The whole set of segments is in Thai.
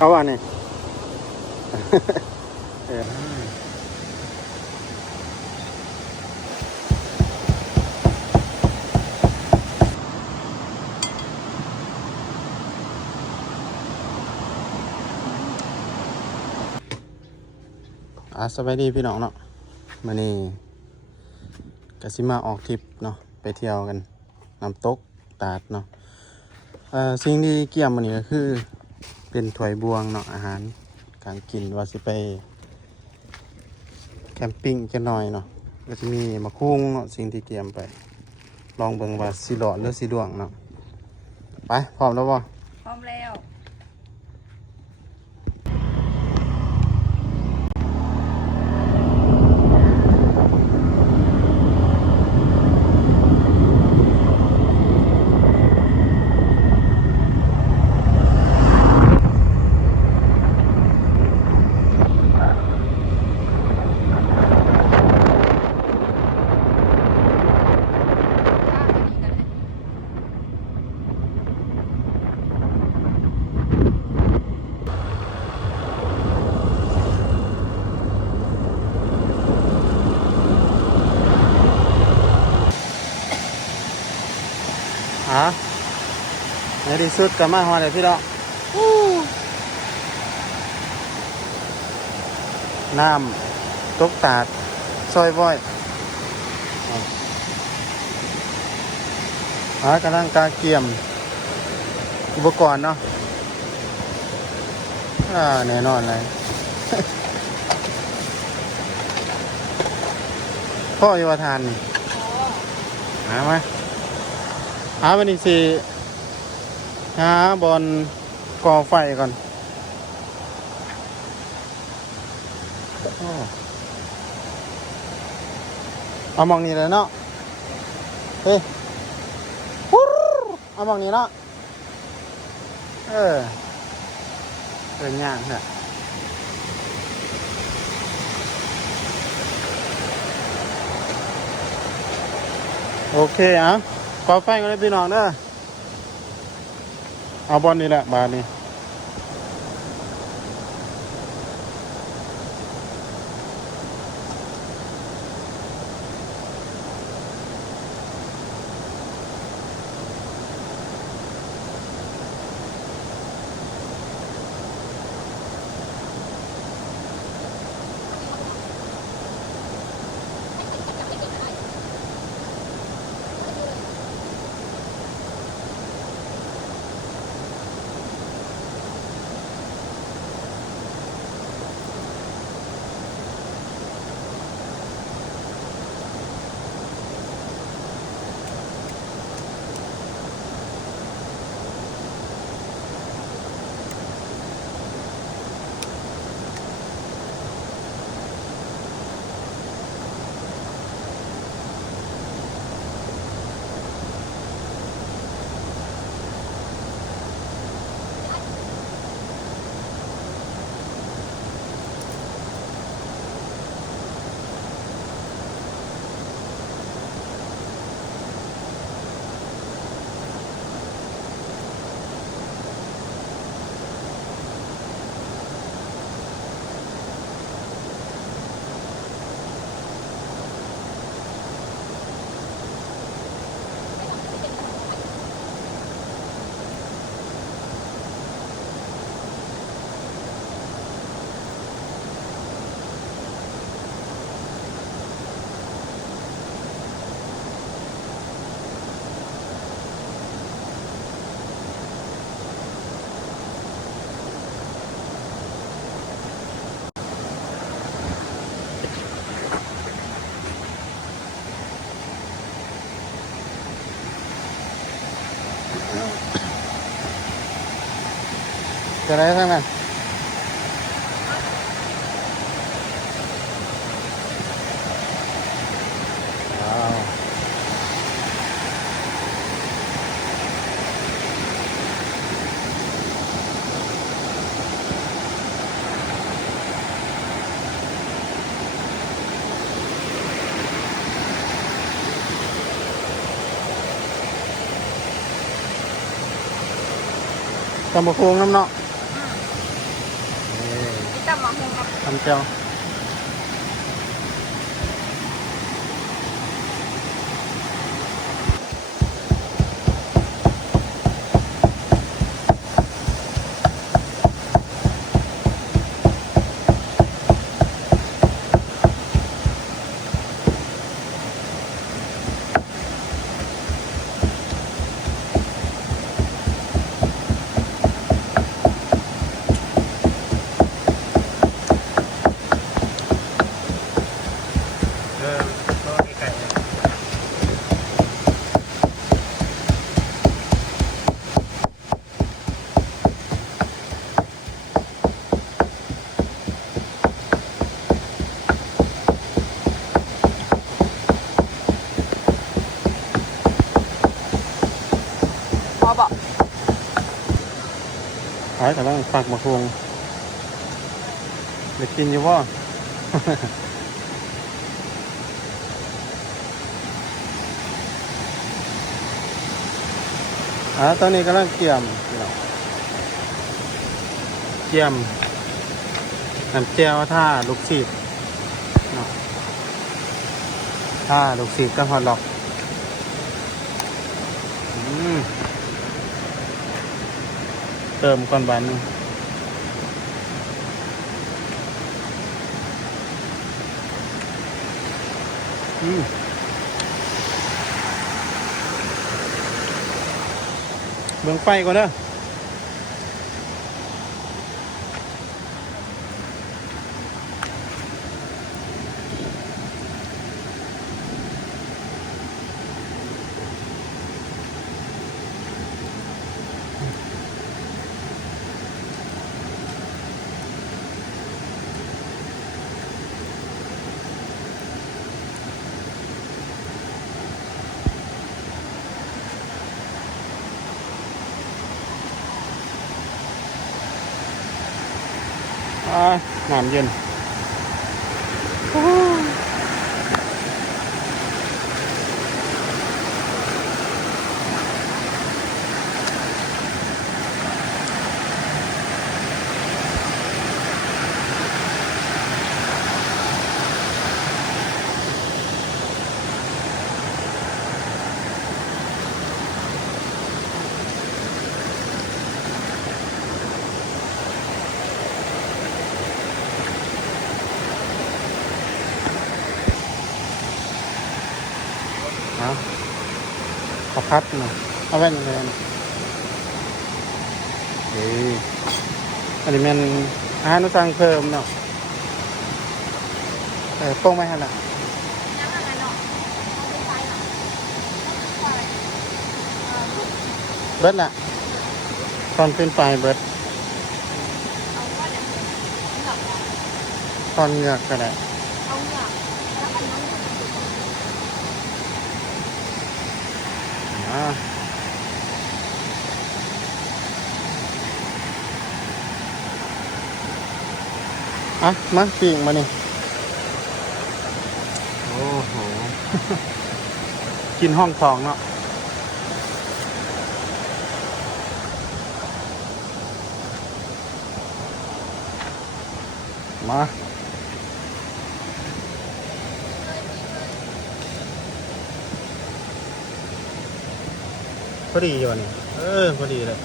เอาว่านี่สวัสดีพี่น้องเนาะมื้อนี้ก็สิมาออกทริปเนาะไปเที่ยวกันน้ำตกตาดเนาะสิ่งที่เกี่ยมมื้อนี้ก็คือเป็นถ้วยบวงเนาะอาหารการกินว่าสิไปแคมปิ้งจักหน่อยเนาะก็สิมีมะคุ้งเนาะสิ่งที่เกี่ยมไปลองเบิ่งว่าสิรอดหรือสิร่วงเนาะไปพร้อมแล้วบ่พร้อมแล้วในที่สุดก็มาฮอดแล้วพี่น้องน้ำตกตาดซอยบ่อยกำลังกาเกี่ยมอุปกรณ์เนาะแน่นอนเลย พ่ออยู่ว่าทานนี่หาไหมหาวันนี้สิหาบอลก่อไฟก่อนเอามองนี่เลยเนาะเฮ้ยเอามองนี่เนาะเป็นย่างเนี่ยโอเคก่อไฟกันเลยพี่น้องเด้อเอาบอลนี่แหละบาทนี้จะได้ทั้งนั้นจำบะโคงน้ำเนาะ จำมาหงกับ ทำเจียวพอบอก ขายแต่ละฝากมาพวงเด็กกินอยู่ว่า ตอนนี้กำลังเกี่ยมน้ำเจียวท่าลูกศิษย์เนาะท่าลูกศิษย์ก็ฮอตดอกเติมก่อนบานหนึงเบิ่งไฟก่อนเด้อน้ำเย็นขอพัดหน่อยเอาแว่นอะไรนะอันนี้มันอาหารสั่งเพิ่มเนาะโป้งไม่ทันละเบิร์ดละตอนขึ้นไปเบิร์ดตอนเหงือกก็ได้มาปีกมานี่โอ้โห กินห้องทองเนาะมาพอดีอยู่นี่พอดีเลย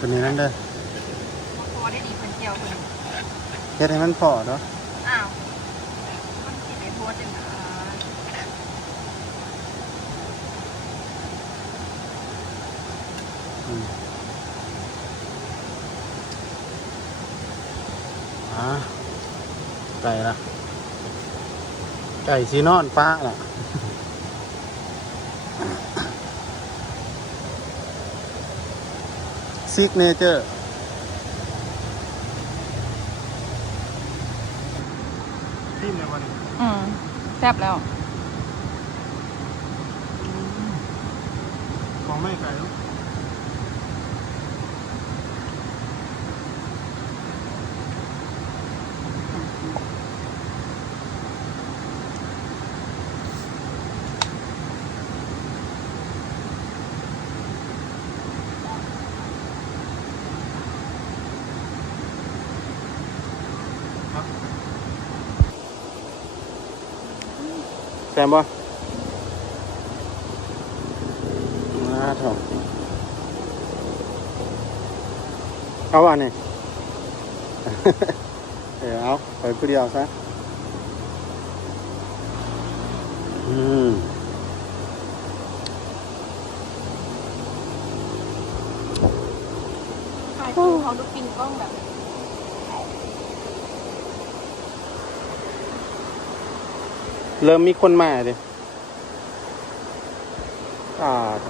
ตัวนี้นั่นเด้อ พอได้ดีเป็นเจียวคน เฮ็ดให้มันพอเนาะ อ้าวมันกินในโพสต์นะ อืมไก่ละไก่สีนอนป้าล่ะซิกเนเจอร์ทิมในวันนี้ แซ่บแล้ว ของไม่ไก่ลูกแซมบ่ถอดเอาอันนี้ เอาไปผู้เดียวซะใช่คือเขาดูกินกล้องแบบ เริ่มมีคนมาดิถอด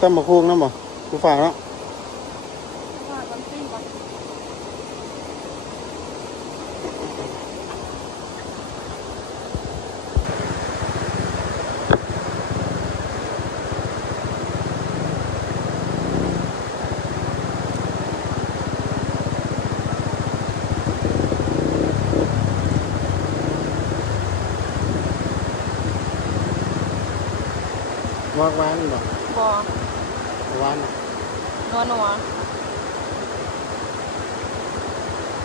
ตั้มมาคูงน้ำบ่กูฝากแล้ว ว่าน้ำจิ้มก่อน วากวานบ่ บอ วาน นัว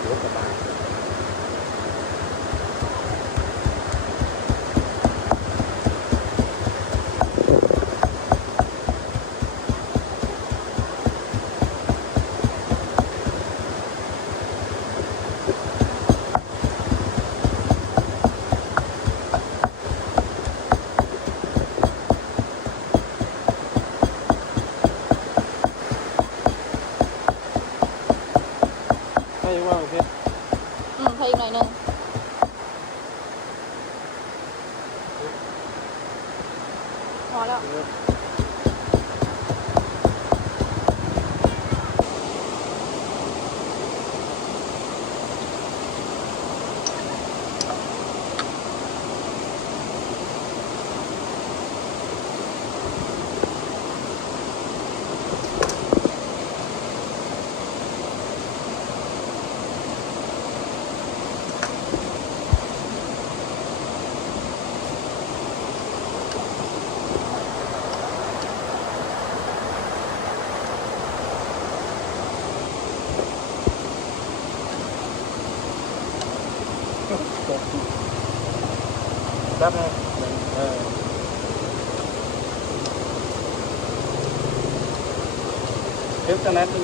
รถกระบะให้ว่าโอเค ใส่อีกหน่อยนึงพอแล้ว แป๊บนึงเก็บกันนั้นดิ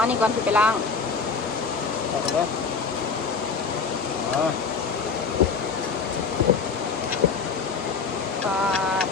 อันนี้ก่อนสิไปล้าง เอาไปเลยปาด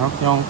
เนาะพี่น้อง